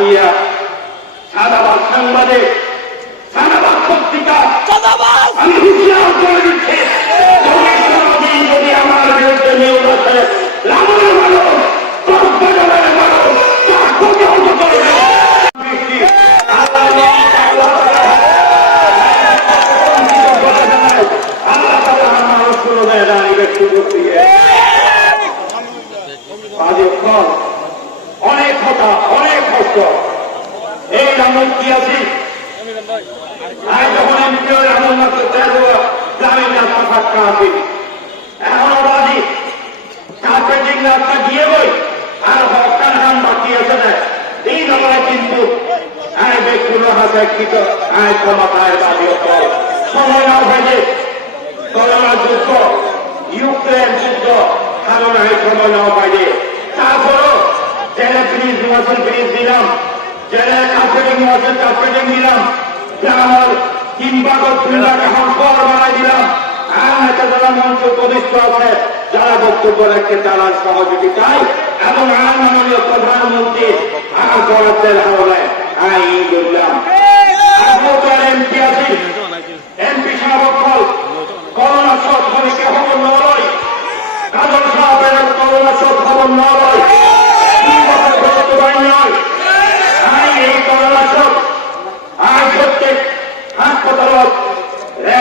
হাদিয়া সাদাবাদ সাংবাদিক সাদাবাদ পত্রিকা আমি হুঁশিয়ার করে দিচ্ছি। যদি আমার বিরুদ্ধে নিয়োগ আছে মানুষ কক্সবাজারের মানুষ আমার মানুষ কোনো দেয় না এই ব্যক্তি ব্যক্তিকে আজক্ষণ অনেক কথা অনেক কষ্ট কি আছি? আর যখন আমি কেউ রামন মাত্র গ্রামীণ রাস্তা ফাঁকা আছি এখনও বাজি। কার্পেটিং রাস্তা গিয়ে বই। আর হকার নাম বাকি আছে না। এই ধরনের কিন্তু আয় ব্যক্তির হাতে কৃত আয় ক্ষমতায় বাজি সময় না ভেজে করোনা যুদ্ধ, ইউক্রেন যুদ্ধ, কারণ এই সময় না পাইলে তারপরও জেলে ফ্রিজ নির্বাচন ফ্রিজ দিলাম। জেলে কার্পেটিং নির্বাচন কার্পেটিং দিলাম কিংবা দক্ষিণা এখন কর বানাই দিলাম। যারা আছে, যারা বক্তব্য রাখছে তারা সহযোগিতায় এবং আর মাননীয় প্রধানমন্ত্রী আর বরাদ্দের হাওলায় আইন করলাম এমপি আছি এমপি সাহাবক্ষল করোনা সব খনিকে খবর নয় কাজল সাহেবের করোনা সব খবর নয় দুই বছর বলতে পারি নয় আমি এই করোনা সব আর প্রত্যেক হাসপাতালত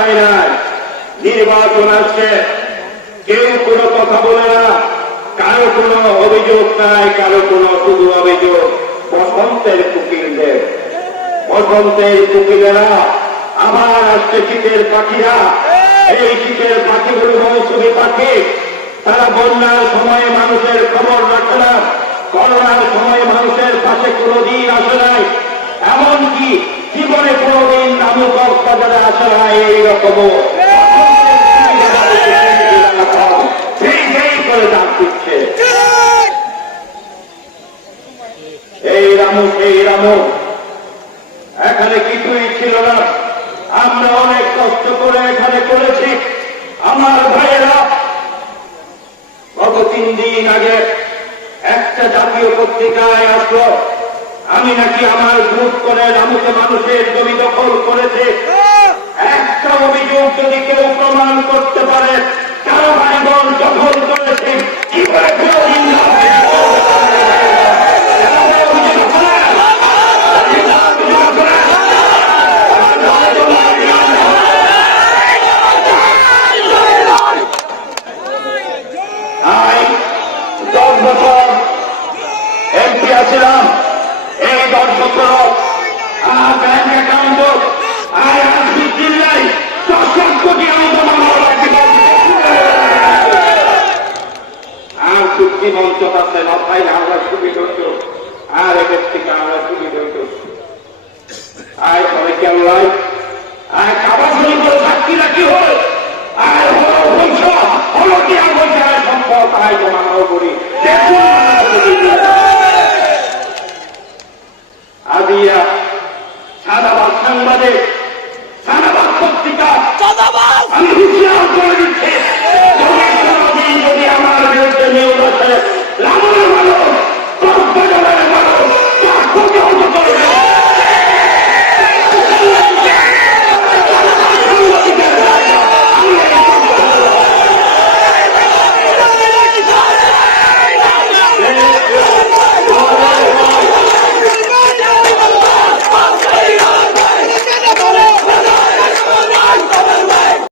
যায় না নির্বাচন আসছে কেউ কোনো কথা বলে না। কারও কোনো অভিযোগ নাই, কারও কোনো শুধু অভিযোগ। বসন্তের কুকিলদের বসন্তের কুকিলেরা আবার আসছে শীতের পাখিরা। এই শীতের পাখিগুলো মৌসুমি পাখি। তারা বন্যার সময়ে মানুষের খবর রাখে না। করোনার সময় মানুষের পাশে কোনোদিন আসে নাই। এমনকি জীবনে কোনোদিন নামু কক্সবাজারে আসে দাম দিচ্ছে। এই রামু, সেই রামু। এখানে কিছুই ছিল না। আমরা অনেক কষ্ট করে এখানে করেছি। আমার ভাইয়েরা, গত তিন দিন আগে একটা জাতীয় পত্রিকায় আসলো। আমি নাকি আমার গ্রুপ করে রামুকে মানুষের জমি দখল করেছে? একটা অভিযোগ যদি কেউ প্রমাণ করতে পারে চুক্তি মঞ্চ আছে মাথায় আমরা সুবিধ হইত আর এদের থেকে আমরা সুবিধ হইত আয় সবাই কেমন আর কাবার শুরু করে সাক্ষী রাখি হয় আর হলো বংশ হলো কি আর সম্পদ আয় করি। আদিয়া সাদাবাদ সাংবাদিক সাদাবাদ পত্রিকা। আমি হুঁশিয়ার করে দিচ্ছি।